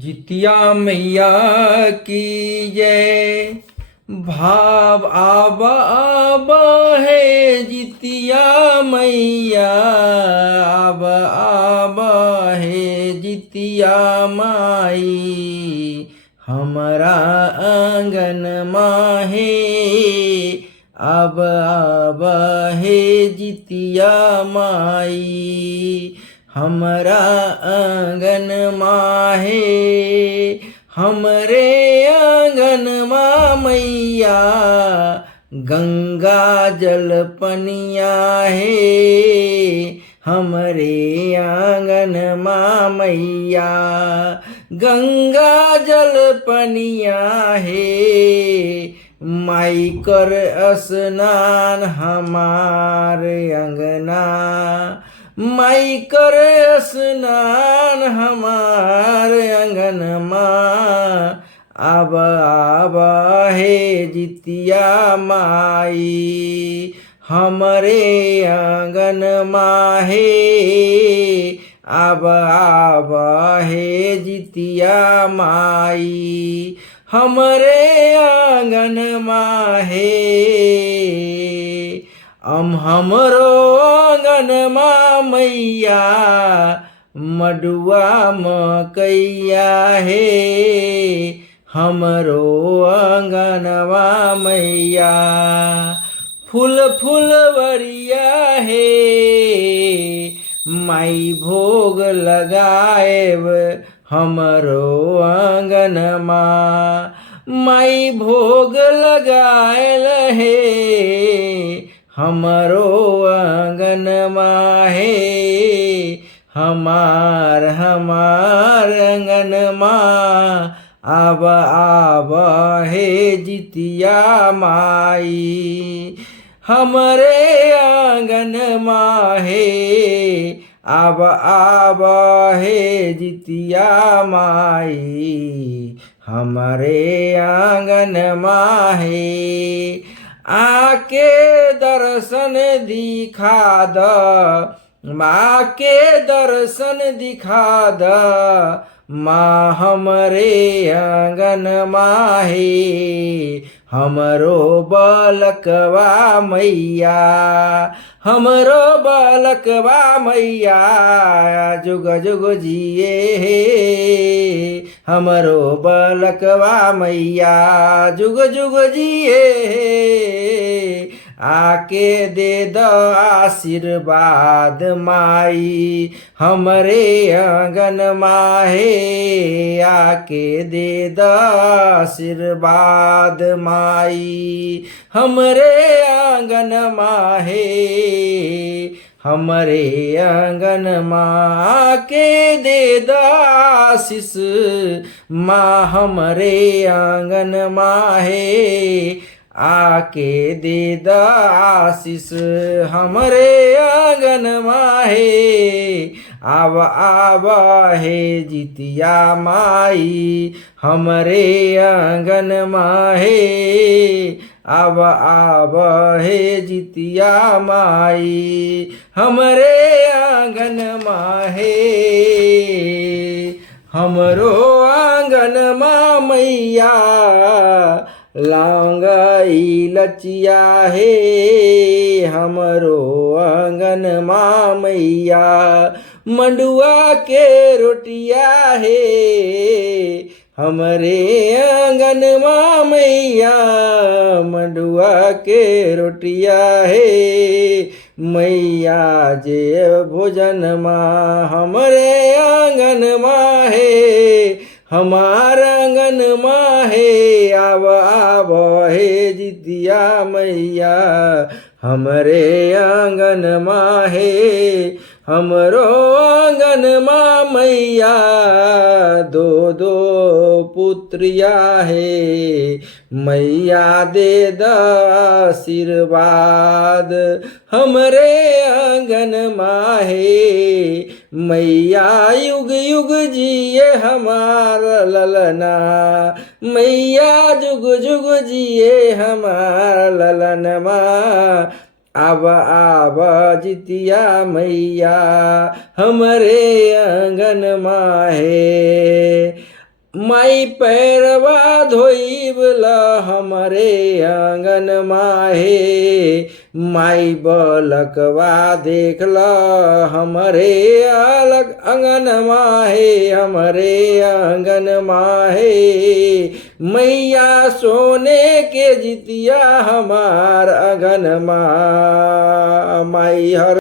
जितिया मैया की जय। भाव आब आब है जितिया मैया, आब आब है जितिया माई। हमारा आंगन माहे अब आब है जितिया माई। हमरा आंगन माहे हमरे आंगन मा मैया, गंगा जल पनिया है। हमरे आंगन मा मैया, गंगा जल पनिया है। माई कर स्नान हमारे अंगना, माई कर स्नान हमार अंगन माँ। अब आब है जितिया माई, हमरे आंगन माँ है। अब आब है जितिया माई, हमरे आंगन माँ है। हमरो आंगन मा मैया, मडुआ मकैया है। हमरो आंगनवा मैया, फूल फुलवरिया है। माई भोग लगाएब हमरो आंगन मा, माई भोग लगायल है। हमरो आंगन मा है, हमार आंगन मा। अब आब है जितिया माई, हमरे आंगन मा है। अब आब है जितिया माई, हमरे आंगन मा है। आके दर्शन दिखा द, माँ के दर्शन दिखा द। माँ हमरे आंगन माँ है, हमरो बालकवा मैया, हमरो बालकवा मैया। जुग जुग जिए हे हमरो बालकवा मैया, जुग जुग जिए हे। आके दे द आशीर्वाद माई, हमरे आंगन माहे। आके दे द आशीर्वाद माई, हमरे आंगन माहे। हमरे आंगन माँ के दे द आशीष, माँ हमरे आंगन माहे। आके दे द आशीष हमरे आंगन माहे। आब आब है जितिया माई, हमरे आंगन माहे। अब आब है जितिया माई, हमरे आंगन माहे। हमरो आंगन मा मैया, लांगाई लचिया है। हमरो आंगन मा मैया, मंडुआ के रोटिया है। हमरे आंगन मा मैया, मंडुआ के रोटिया है। मैया जे भोजन मा हमरे आंगन मा है, हमार आंगन मा है। आब आब है जितिया मैया, हमरे आंगन मा है। हमरो आंगन मा मैया, दो दो पुत्रिया है। मैया दे द आशीर्वाद, हमरे आंगन मा है। मैया युग युग जिए हमार ललना, मैया जुग जुग जिए हमार ललनमा। अब आब जितिया मैया, हमरे आंगन माहे। माई पैरवा धोइबल हमरे आंगन माहे, माई बलकवा देखल हमरे अलग आंगन माहे, हमरे आंगन माहे। मैया सोने के जितिया हमार आंगन माई हर